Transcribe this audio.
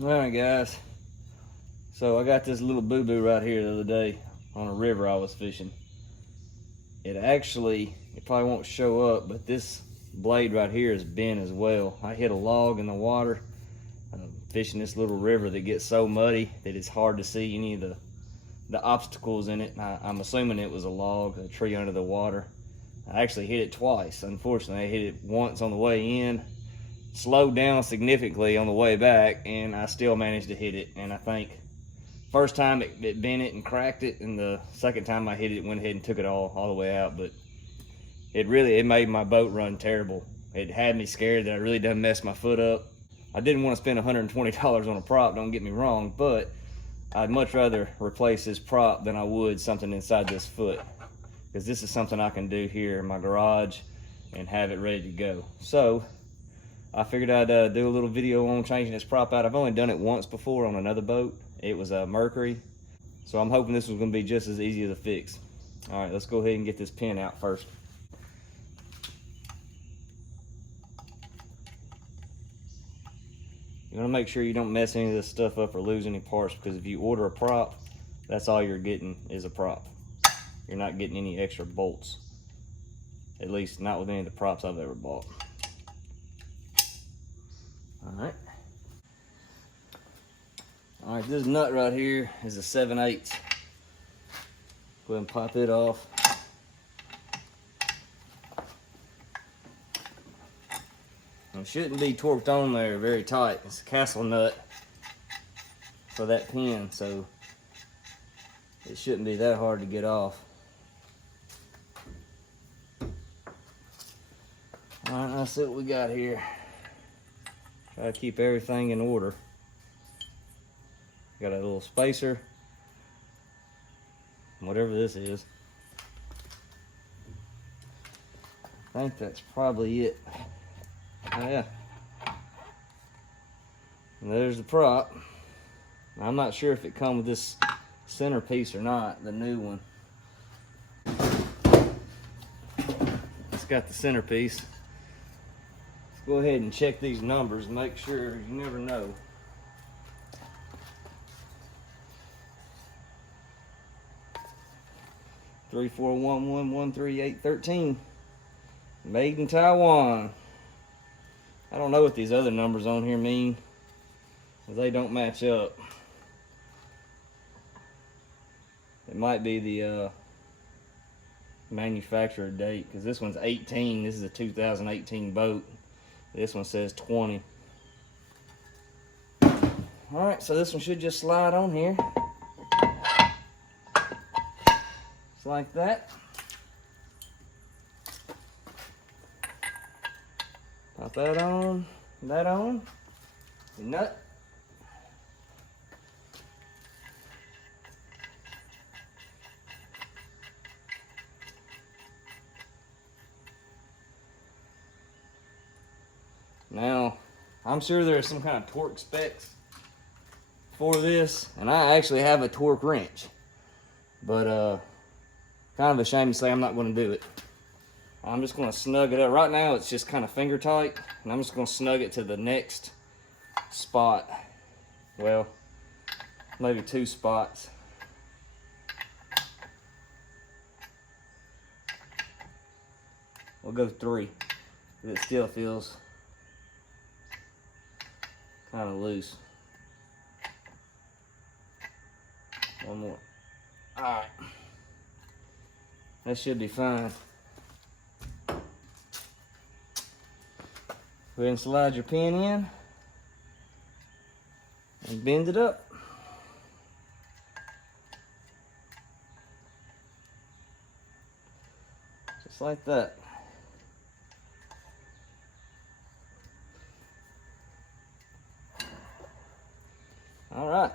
Alright guys, so I got this little boo-boo right here the other day on a river I was fishing. It probably won't show up, but this blade right here is bent as well. I hit a log in the water fishing this little river that gets so muddy that it's hard to see any of the obstacles in it. I'm assuming it was a log, a tree under the water. I actually hit it twice. Unfortunately, I hit it once on the way in, slowed down significantly on the way back, and I still managed to hit it. And I think first time it bent it and cracked it, and the second time I hit it, went ahead and took it all the way out. But it made my boat run terrible. It had me scared that I really done messed my foot up. I didn't want to spend $120 on a prop, don't get me wrong, but I'd much rather replace this prop than I would something inside this foot, because this is something I can do here in my garage and have it ready to go. So I figured I'd do a little video on changing this prop out. I've only done it once before on another boat. It was a Mercury, so I'm hoping this was going to be just as easy to fix. All right, let's go ahead and get this pin out first. You want to make sure you don't mess any of this stuff up or lose any parts, because if you order a prop, that's all you're getting is a prop. You're not getting any extra bolts, at least not with any of the props I've ever bought. All right, this nut right here is a 7/8. Go ahead and pop it off. It shouldn't be torqued on there very tight. It's a castle nut for that pin, so it shouldn't be that hard to get off. All right, let's see what we got here. Try to keep everything in order. Got a little spacer, whatever this is. I think that's probably it. Oh yeah. And there's the prop. I'm not sure if it comes with this centerpiece or not, the new one. It's got the centerpiece. Go ahead and check these numbers and make sure. You never know. Three, 4, 1, 1, 1, 3, 8, 13. Made in Taiwan. I don't know what these other numbers on here mean, because they don't match up. It might be the manufacturer date, because this one's 18. This is a 2018 boat. This one says 20. Alright, so this one should just slide on here. Just like that. Pop that on, the nut. Now, I'm sure there's some kind of torque specs for this, and I actually have a torque wrench, but kind of a shame to say I'm not going to do it. I'm just going to snug it up. Right now it's just kind of finger tight, and I'm just going to snug it to the next spot. Well, maybe 2 spots. We'll go 3. It still feels kind of loose. One more. Alright. That should be fine. Go ahead and slide your pin in and bend it up. Just like that. All right.